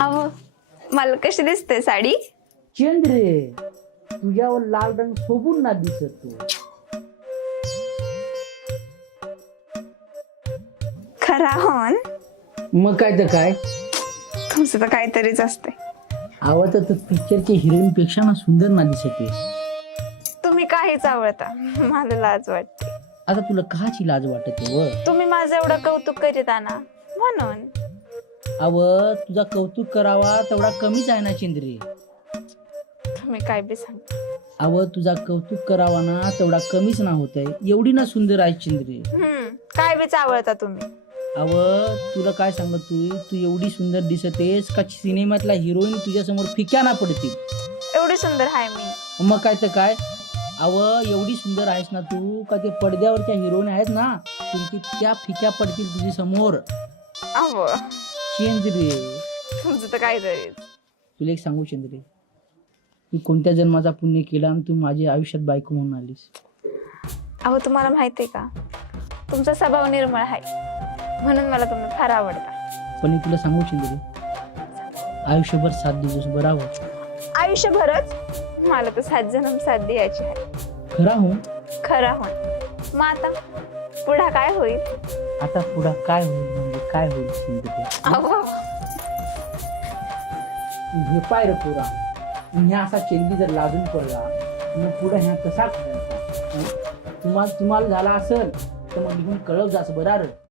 अहो मला कशी दिसते साडी? चंद्रे, तुझ्यावर लाल रंग शोभून ना दिसत तू. खरा होन मग काय तर काय. तुमचं तर काहीतरीच असते. आवडत तर पिक्चरच्या हिरोईन पेक्षा ना सुंदर ना दिसते. तुम्ही काहीच आवडता, मला लाज वाटते. आता तुला काची लाज वाटते व? तुम्ही माझं एवढं कौतुक करीत ना म्हणून. अव तुझा कौतुक करावा तेवढा कमीच आहे ना चंद्रे. तुम्ही काय बी सांगता. अव तुझा कौतुक करावा ना तेवढा कमीच ना होत आहे. एवढी ना सुंदर आहे चंद्रे. काय बीच आवडता तुम्ही. अव तुला काय सांगत तू एवढी सुंदर दिसतेस का सिनेमातला हिरोईन तुझ्या समोर फिक्या ना पडतील. एवढी सुंदर आहे मी. मग काय तर काय. अव एवढी सुंदर आहेस ना तू का ते पडद्यावरच्या हिरोईन आहेत ना तुमची त्या फिक्या पडतील तुझ्या समोर. अहो चंद्रे, तुमचं तर काहीतरी. तुला एक सांगू चंद्रे, तू कोणत्या जन्माचा पुण्य केला आणि तू माझ्या आयुष्यात बायको म्हणून आलीस. अहो तुम्हाला माहितीये का, तुमचा स्वभाव निर्मळ आहे म्हणून मला तुम्ही फार आवडता. पण मी तुला सांगू चंद्रे, आयुष्यभर 7 दिवस बराबर. आयुष्यभरच? मला तर 7 जन्म 7 द्यायची आहे. खरा हो. खरा होय. मग आता पुढा काय होईल? आता पुढं काय होईल म्हणजे काय होईल चंद्रे. अहो हे पाय रे पुरा, ह्या असा चेंडी जर लाजून पडला मग पुढे ह्या कसा करायचा. तुम्हाला झाला असेल तर मग निघून कळव जास बरार.